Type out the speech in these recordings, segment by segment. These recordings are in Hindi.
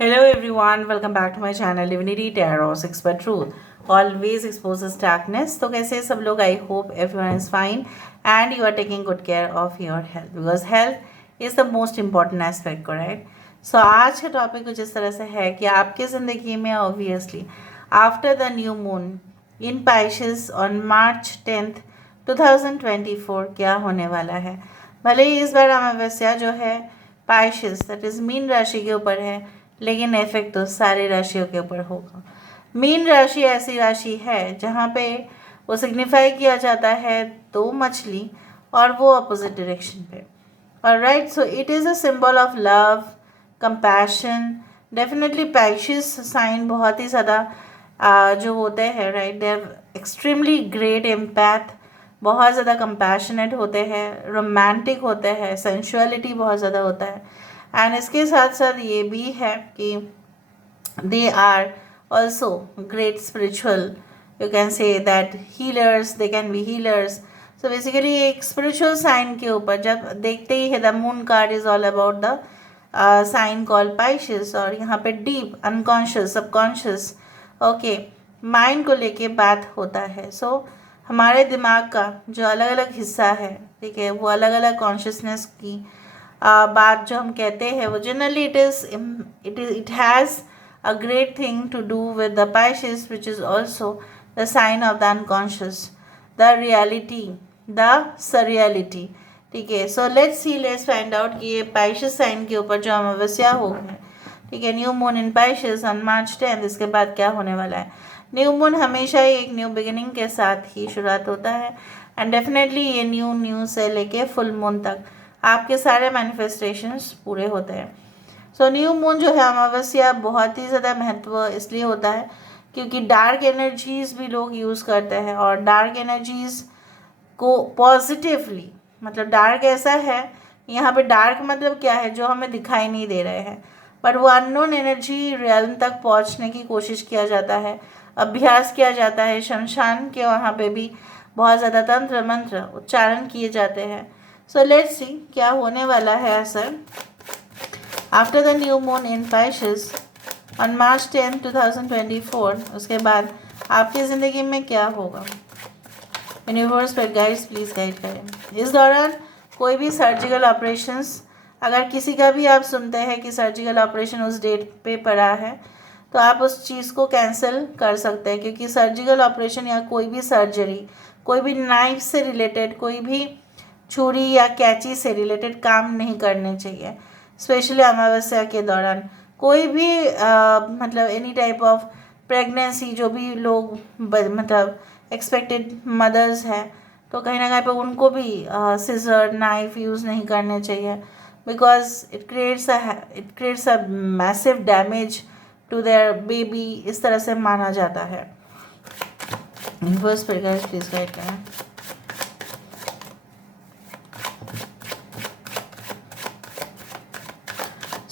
Hello everyone, welcome back to my channel Divinity Tarot 6 by Truth. Always exposes darkness. तो कैसे हैं सब लोग? I hope everyone is fine and you are taking good care of your health because health is the most important aspect, correct? So आज का टॉपिक कुछ इस तरह से है कि आपके ज़िंदगी में obviously after the new moon in Pisces on March 10th 2024 क्या होने वाला है। भले ही इस बार अमावस्या जो है Pisces दैट इज़ मीन राशि के ऊपर है, लेकिन इफेक्ट तो सारी राशियों के ऊपर होगा। मीन राशि ऐसी राशि है जहाँ पे वो सिग्निफाई किया जाता है दो मछली और वो अपोजिट डायरेक्शन पे। Alright, so it is a symbol of love, compassion. Definitely Pisces sign बहुत ही ज़्यादा जो होते हैं, right, they are extremely great empath, बहुत ज़्यादा कंपैशनेट होते हैं, रोमांटिक होते हैं, सेंशुअलिटी बहुत ज़्यादा होता है। एंड इसके साथ साथ ये भी है कि they are also great spiritual, you can say that healers, they can be healers. So basically एक स्पिरिचुअल साइन के ऊपर जब देखते ही है, the moon card is all about the sign call Pisces, और यहाँ पे deep unconscious subconscious okay mind को लेके बात होता है। सो हमारे दिमाग का जो अलग अलग हिस्सा है, ठीक है, वो अलग अलग कॉन्शियसनेस की बात जो हम कहते हैं वो generally it has a great thing to do with the Pisces which is also the sign of the unconscious, the reality, the surreality. ठीक है, सो लेट्स फाइंड आउट कि ये Pisces साइन के ऊपर जो अमावस्या होगी, ठीक है, new moon in Pisces on March 10th, इसके बाद क्या होने वाला है। न्यू मून हमेशा ही एक न्यू बिगिनिंग के साथ ही शुरुआत होता है एंड डेफिनेटली ये न्यू से लेके फुल मून तक आपके सारे मैनिफेस्टेशंस पूरे होते हैं। सो न्यू मून जो है अमावस्या बहुत ही ज़्यादा महत्व इसलिए होता है क्योंकि डार्क एनर्जीज़ भी लोग यूज़ करते हैं, और डार्क एनर्जीज़ को पॉजिटिवली, मतलब डार्क ऐसा है, यहाँ पे डार्क मतलब क्या है, जो हमें दिखाई नहीं दे रहे हैं, पर वो अननोन एनर्जी रियल्म तक पहुँचने की कोशिश किया जाता है, अभ्यास किया जाता है। शमशान के वहाँ पे भी बहुत ज़्यादा तंत्र मंत्र उच्चारण किए जाते हैं। सो लेट्स सी क्या होने वाला है असर after the new moon in Pisces on March 10, 2024। उसके बाद आपकी ज़िंदगी में क्या होगा। यूनिवर्स पर गाइड्स प्लीज़ गाइड करें। इस दौरान कोई भी सर्जिकल ऑपरेशंस, अगर किसी का भी आप सुनते हैं कि सर्जिकल ऑपरेशन उस डेट पे पड़ा है, तो आप उस चीज़ को कैंसिल कर सकते हैं, क्योंकि सर्जिकल ऑपरेशन या कोई भी सर्जरी, कोई भी नाइफ से रिलेटेड, कोई भी छुरी या कैंची से रिलेटेड काम नहीं करने चाहिए, स्पेशली अमावस्या के दौरान। कोई भी मतलब एनी टाइप ऑफ प्रेगनेंसी, जो भी लोग मतलब एक्सपेक्टेड मदर्स हैं, तो कहीं ना कहीं पे उनको भी सिजर नाइफ यूज़ नहीं करने चाहिए, because it creates a massive damage to their baby, इस तरह से माना जाता है। यूनिवर्स पर गाइस प्लीज गाइड करें।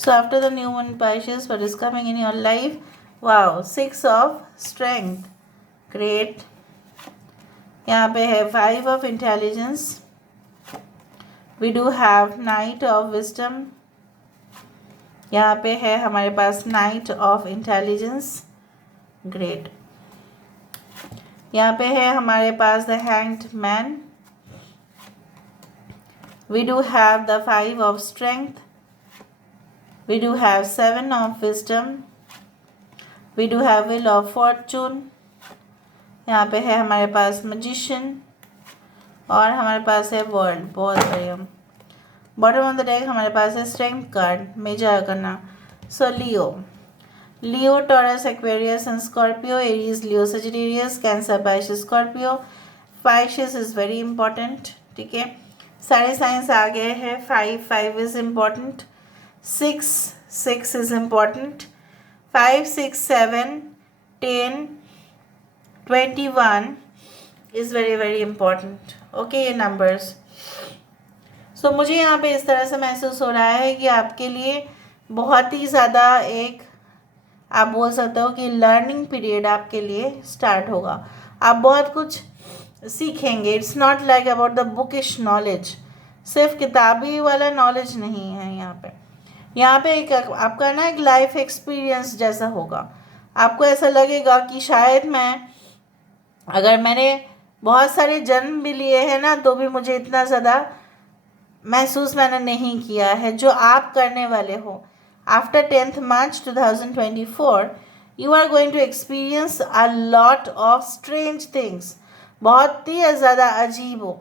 So after the new moon Pisces, what is coming in your life? Wow, 6 of strength, great। यहाँ पे है 5 of intelligence, we do have Knight of wisdom, यहाँ पे है हमारे पास Knight of intelligence, great। यहाँ पे है हमारे पास the Hanged Man, we do have the 5 of strength, we do have 7 of wisdom, we do have Wheel of fortune, यहाँ पे है हमारे पास Magician, और हमारे पास है वर्ल्ड, बहुत बढ़िया। बॉटम ऑफ द डेक हमारे पास है स्ट्रेंथ कार्ड, मेजर करना। So Leo Taurus Aquarius and Scorpio, Aries Leo Sagittarius, Cancer Pisces Scorpio. Pisces is very important, ठीक है, सारे साइंस आ गए हैं। 5 is important, 6 is important, 5, 6, 7, 10, 21 is very very important, okay, ये नंबर्स। सो मुझे यहाँ पे इस तरह से महसूस हो रहा है कि आपके लिए बहुत ही ज़्यादा एक, आप बोल सकते हो कि लर्निंग पीरियड आपके लिए स्टार्ट होगा। आप बहुत कुछ सीखेंगे। It's not like about the bookish knowledge, सिर्फ किताबी वाला नॉलेज नहीं है यहाँ पे। यहाँ पे एक आपका ना एक लाइफ एक्सपीरियंस जैसा होगा। आपको ऐसा लगेगा कि शायद अगर मैंने बहुत सारे जन्म भी लिए हैं ना, तो भी मुझे इतना ज़्यादा महसूस मैंने नहीं किया है जो आप करने वाले हो। After 10th March 2024 you are going to experience a lot of strange things. बहुत ही ज़्यादा अजीब हो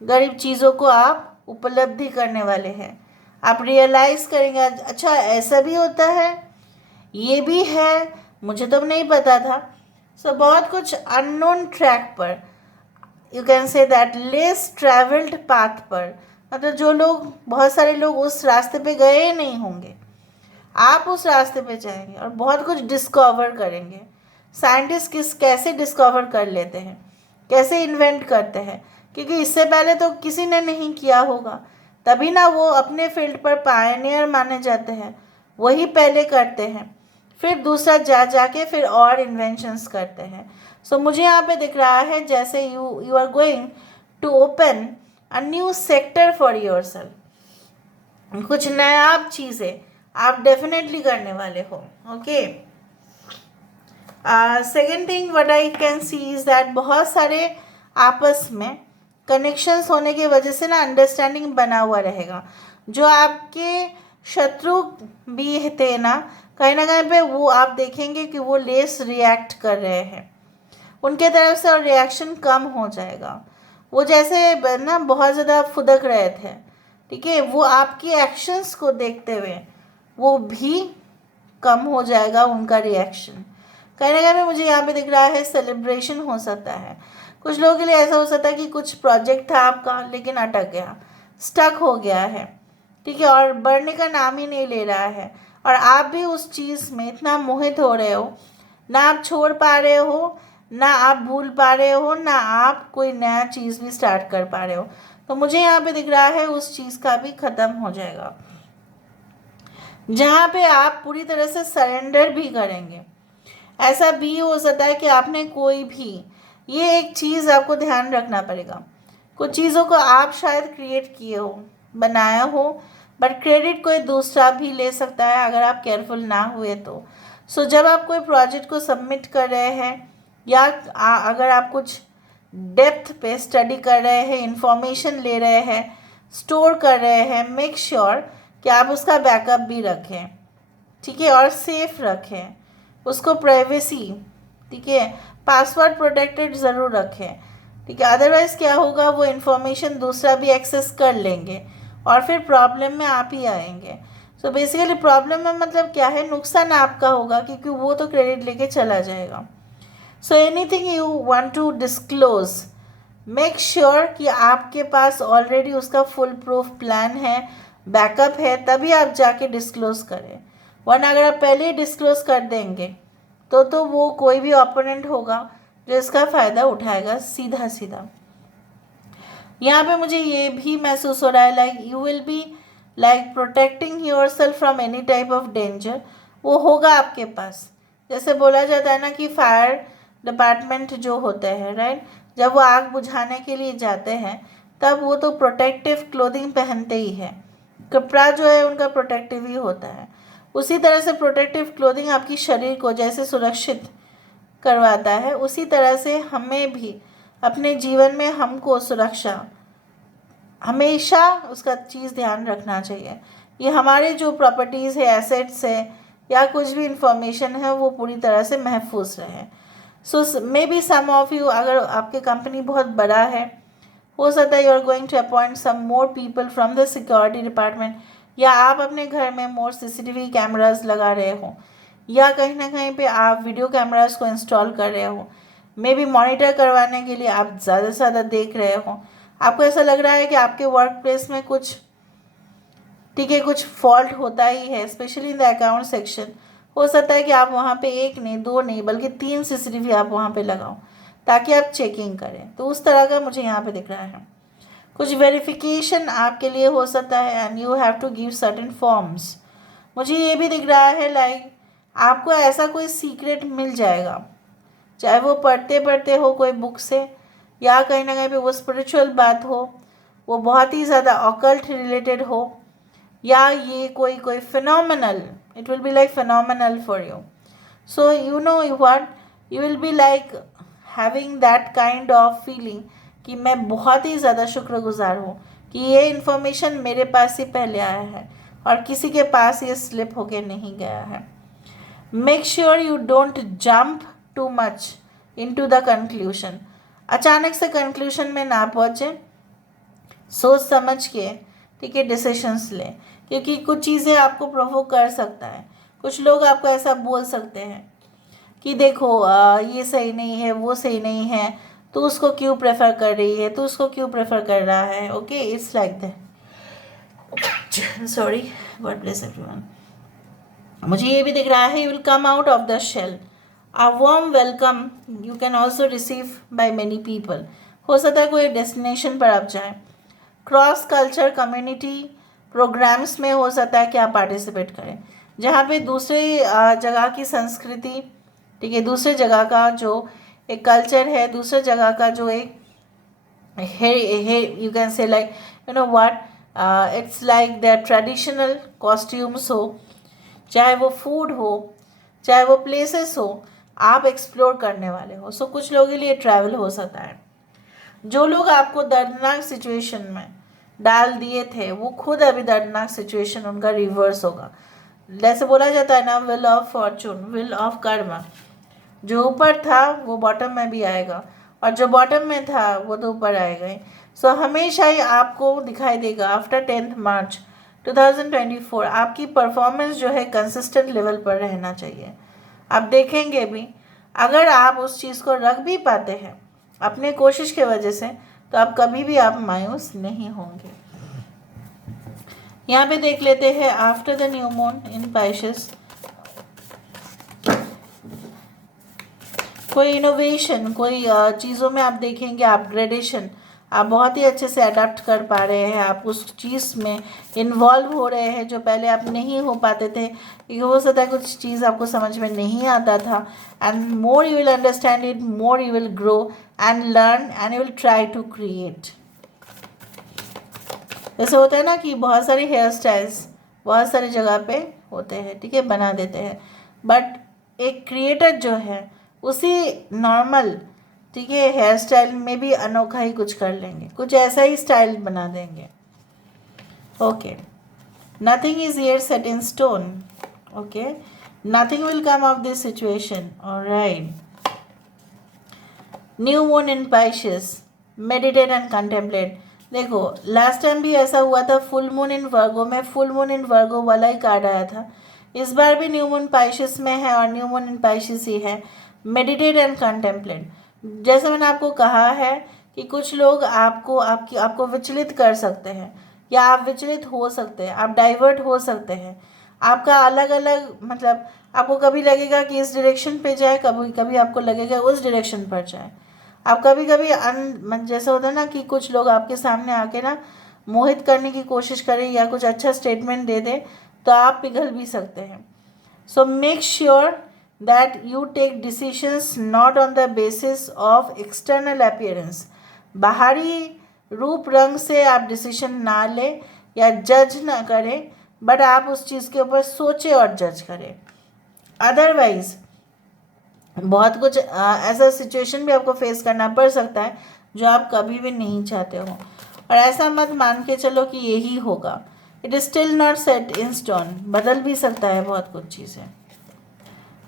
गरीब चीज़ों को आप उपलब्धि करने वाले हैं। आप रियलाइज़ करेंगे अच्छा ऐसा भी होता है, ये भी है, मुझे तो नहीं पता था। सो बहुत कुछ अननोन ट्रैक पर, you can say that less travelled path पर, मतलब जो लोग बहुत सारे लोग उस रास्ते पे गए नहीं होंगे, आप उस रास्ते पे जाएंगे और बहुत कुछ डिस्कवर करेंगे। साइंटिस्ट कैसे डिस्कवर कर लेते हैं, कैसे इन्वेंट करते हैं, क्योंकि इससे पहले तो किसी ने नहीं किया होगा, तभी ना वो अपने फील्ड पर पायनियर माने जाते हैं। वही पहले करते हैं, फिर दूसरा जाके फिर और इन्वेंशंस करते हैं। सो मुझे यहाँ पे दिख रहा है जैसे you are going to open a new sector for yourself. कुछ नया चीज़ें आप डेफिनेटली करने वाले हो। Okay, second thing what I can see is that बहुत सारे आपस में कनेक्शंस होने की वजह से ना अंडरस्टैंडिंग बना हुआ रहेगा। जो आपके शत्रु भी थे ना कहीं पे, वो आप देखेंगे कि वो लेस रिएक्ट कर रहे हैं, उनके तरफ से और रिएक्शन कम हो जाएगा। वो जैसे ना बहुत ज़्यादा फुदक रहे थे, ठीक है, वो आपकी एक्शंस को देखते हुए वो भी कम हो जाएगा उनका रिएक्शन। कहीं ना कहीं मुझे यहाँ पे दिख रहा है सेलिब्रेशन हो सकता है। कुछ लोगों के लिए ऐसा हो सकता है कि कुछ प्रोजेक्ट था आपका लेकिन अटक गया, स्टक हो गया है, ठीक है, और बढ़ने का नाम ही नहीं ले रहा है, और आप भी उस चीज़ में इतना मोहित हो रहे हो, ना आप छोड़ पा रहे हो, ना आप भूल पा रहे हो, ना आप कोई नया चीज़ भी स्टार्ट कर पा रहे हो। तो मुझे यहाँ पे दिख रहा है उस चीज़ का भी ख़त्म हो जाएगा, जहाँ पे आप पूरी तरह से सरेंडर भी करेंगे। ऐसा भी हो सकता है कि आपने कोई भी, ये एक चीज़ आपको ध्यान रखना पड़ेगा, कुछ चीज़ों को आप शायद क्रिएट किए हो, बनाया हो, बट क्रेडिट कोई दूसरा भी ले सकता है अगर आप केयरफुल ना हुए तो। सो जब आप कोई प्रोजेक्ट को सबमिट कर रहे हैं या अगर आप कुछ डेप्थ पे स्टडी कर रहे हैं, इंफॉर्मेशन ले रहे हैं, स्टोर कर रहे हैं, मेक श्योर कि आप उसका बैकअप भी रखें, ठीक है, और सेफ रखें उसको, प्राइवेसी, ठीक है, पासवर्ड प्रोटेक्टेड ज़रूर रखें, ठीक है। अदरवाइज़ क्या होगा, वो इन्फॉर्मेशन दूसरा भी एक्सेस कर लेंगे और फिर प्रॉब्लम में आप ही आएंगे। सो बेसिकली प्रॉब्लम में मतलब क्या है, नुकसान आपका होगा क्योंकि वो तो क्रेडिट लेके चला जाएगा। So anything you want to disclose, make sure कि आपके पास ऑलरेडी उसका फुल प्रूफ प्लान है, बैकअप है, तभी आप जाके डिस्क्लोज करें। वरना अगर आप पहले ही डिस्क्लोज कर देंगे तो वो कोई भी ओपोनेंट होगा जो इसका फ़ायदा उठाएगा सीधा सीधा। यहाँ पे मुझे ये भी महसूस हो रहा है like you will be like protecting your self from any type of danger. वो होगा आपके पास, जैसे बोला जाता है ना कि फायर डिपार्टमेंट जो होते हैं, राइट, जब वो आग बुझाने के लिए जाते हैं तब वो तो प्रोटेक्टिव क्लोथिंग पहनते ही है, कपड़ा जो है उनका प्रोटेक्टिव ही होता है। उसी तरह से प्रोटेक्टिव क्लोथिंग आपकी शरीर को जैसे सुरक्षित करवाता है, उसी तरह से हमें भी अपने जीवन में हमको सुरक्षा हमेशा उसका चीज़ ध्यान रखना चाहिए। ये हमारे जो प्रॉपर्टीज़ है, एसेट्स है, या कुछ भी इंफॉर्मेशन है, वो पूरी तरह से महफूज रहे। So may be some of you, अगर आपकी कंपनी बहुत बड़ा है, हो सकता है you are going to appoint some more people from the security department, या आप अपने घर में मोर CCTV कैमराज लगा रहे हो, या कहीं ना कहीं पे आप वीडियो कैमराज को इंस्टॉल कर रहे हो, मे बी मॉनिटर करवाने के लिए आप ज़्यादा से ज़्यादा देख रहे हो। आपको ऐसा लग रहा है कि आपके वर्क प्लेस में कुछ, ठीक है, कुछ फॉल्ट होता ही है, specially in the account section. हो सकता है कि आप वहाँ पे एक नहीं, दो नहीं, बल्कि 3 CCTV आप वहाँ पे लगाओ ताकि आप चेकिंग करें। तो उस तरह का मुझे यहाँ पे दिख रहा है। कुछ वेरिफिकेशन आपके लिए हो सकता है and you have to give certain forms. मुझे ये भी दिख रहा है लाइक आपको ऐसा कोई सीक्रेट मिल जाएगा, चाहे वो पढ़ते पढ़ते हो कोई बुक से, या कहीं ना कहीं पे वो स्पिरिचुअल बात हो, वो बहुत ही ज़्यादा ऑकल्ट रिलेटेड हो, या ये कोई phenomenal, it will be like phenomenal for you. So you know what, you will be like having that kind of feeling कि मैं बहुत ही ज़्यादा शुक्रगुजार हूँ कि ये इन्फॉर्मेशन मेरे पास ही पहले आया है और किसी के पास ये स्लिप होके नहीं गया है. Make sure you don't jump too much into the conclusion. अचानक से कंक्लूशन में ना पहुँचे, सोच समझ के, ठीक है, डिसीशंस लें, क्योंकि कुछ चीज़ें आपको प्रोवोक कर सकता है. कुछ लोग आपको ऐसा बोल सकते हैं कि देखो ये सही नहीं है, वो सही नहीं है, तो उसको क्यों प्रेफर कर रही है, तो उसको क्यों प्रेफर कर रहा है. Okay, it's like that. Sorry, God bless everyone. मुझे ये भी दिख रहा है, you will come out of the shell. A warm welcome you can also receive by many people. हो सकता है कोई डेस्टिनेशन पर आप जाएं, क्रॉस कल्चर कम्युनिटी प्रोग्राम्स में हो सकता है कि आप पार्टिसिपेट करें, जहाँ पे दूसरे जगह की संस्कृति, ठीक है, दूसरे जगह का जो एक कल्चर है, दूसरे जगह का जो एक यू कैन से like you know what, it's like there traditional costumes हो, चाहे वो फूड हो, चाहे वो प्लेसेस हो, आप एक्सप्लोर करने वाले हो. सो कुछ लोगों के लिए ट्रैवल हो सकता है. जो लोग आपको दर्दनाक सिचुएशन में डाल दिए थे, वो खुद अभी दर्दनाक सिचुएशन उनका रिवर्स होगा. जैसे बोला जाता है ना, will of Fortune, will of Karma. जो ऊपर था वो बॉटम में भी आएगा, और जो बॉटम में था वो तो ऊपर आएगा ही. सो हमेशा ही आपको दिखाई देगा आफ्टर 10th मार्च 2024 आपकी परफॉर्मेंस जो है कंसिस्टेंट लेवल पर रहना चाहिए. आप देखेंगे भी, अगर आप उस चीज़ को रख भी पाते हैं अपने कोशिश के वजह से, तो आप कभी भी आप मायूस नहीं होंगे. यहाँ पे देख लेते हैं after the new moon in Pisces, कोई इनोवेशन, कोई चीज़ों में आप देखेंगे अपग्रेडेशन. आप बहुत ही अच्छे से अडाप्ट कर पा रहे हैं, आप उस चीज़ में इन्वॉल्व हो रहे हैं जो पहले आप नहीं हो पाते थे. क्योंकि हो सकता है कुछ चीज़ आपको समझ में नहीं आता था, and more you will understand it, more you will grow and learn and you will try to create. जैसे होता है ना कि बहुत सारे हेयर स्टाइल्स बहुत सारी जगह पे होते हैं, ठीक है, बना देते हैं, बट एक क्रिएटर जो है उसी नॉर्मल, ठीक है, हेयर स्टाइल में भी अनोखा ही कुछ कर लेंगे, कुछ ऐसा ही स्टाइल बना देंगे. Okay, nothing is here set in stone. Okay, nothing will come of this situation. Alright, new moon in Pisces, meditate and contemplate. देखो लास्ट टाइम भी ऐसा हुआ था, फुल मून इन वर्गो में, फुल मून इन वर्गो वाला ही कार्ड आया था. इस बार भी न्यू मून पाइसेस में है और न्यू मून इन पाइसेस ही है. Meditate and contemplate. जैसे मैंने आपको कहा है कि कुछ लोग आपको विचलित कर सकते हैं, या आप विचलित हो सकते हैं, आप डाइवर्ट हो सकते हैं. आपका अलग अलग मतलब, आपको कभी लगेगा कि इस डायरेक्शन पे जाए, कभी कभी आपको लगेगा उस डायरेक्शन पर जाए. आप कभी कभी जैसा होता है ना कि कुछ लोग आपके सामने आके ना मोहित करने की कोशिश करें या कुछ अच्छा स्टेटमेंट दे दे, तो आप पिघल भी सकते हैं. So make sure that you take decisions not on the basis of external appearance. बाहरी रूप रंग से आप डिसीजन ना लें या जज ना करें, बट आप उस चीज़ के ऊपर सोचें और जज करें. अदरवाइज बहुत कुछ ऐसा सिचुएशन भी आपको फेस करना पड़ सकता है जो आप कभी भी नहीं चाहते हो. और ऐसा मत मान के चलो कि यही होगा. It is still not set in stone, बदल भी सकता है बहुत कुछ चीज़ें.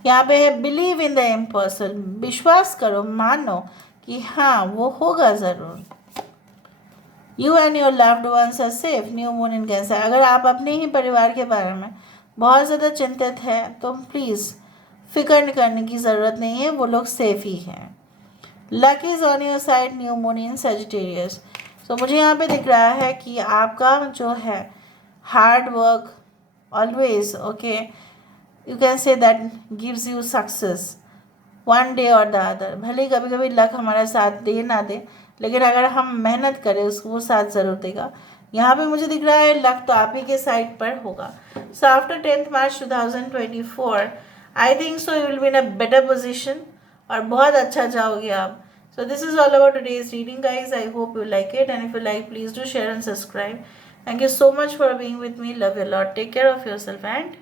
यहाँ पे है बिलीव इन द इम्पॉसिबल. विश्वास करो, मानो कि हाँ वो होगा ज़रूर. You and your loved ones are safe. New moon in Cancer. अगर आप अपने ही परिवार के बारे में बहुत ज़्यादा चिंतित हैं तो प्लीज़ फिक्र करने की ज़रूरत नहीं है, वो लोग सेफ ही हैं. Luck is on your side. New moon in Sagittarius. So मुझे यहाँ पे दिख रहा है कि आपका जो है hard work always, okay, you can say that gives you success one day और द अदर. भले कभी कभी लक हमारा साथ दे ना दे, लेकिन अगर हम मेहनत करें उसको वो साथ ज़रूर देगा. यहाँ पे मुझे दिख रहा है लक तो आप ही के साइड पर होगा. So after 10th March 2024 I think so you will be in a better position और बहुत अच्छा जाओगे आप. So this is all about today's reading guys. I hope you like it, and if you like please do share and subscribe. Thank you so much for being with me. Love you a lot. Take care of yourself and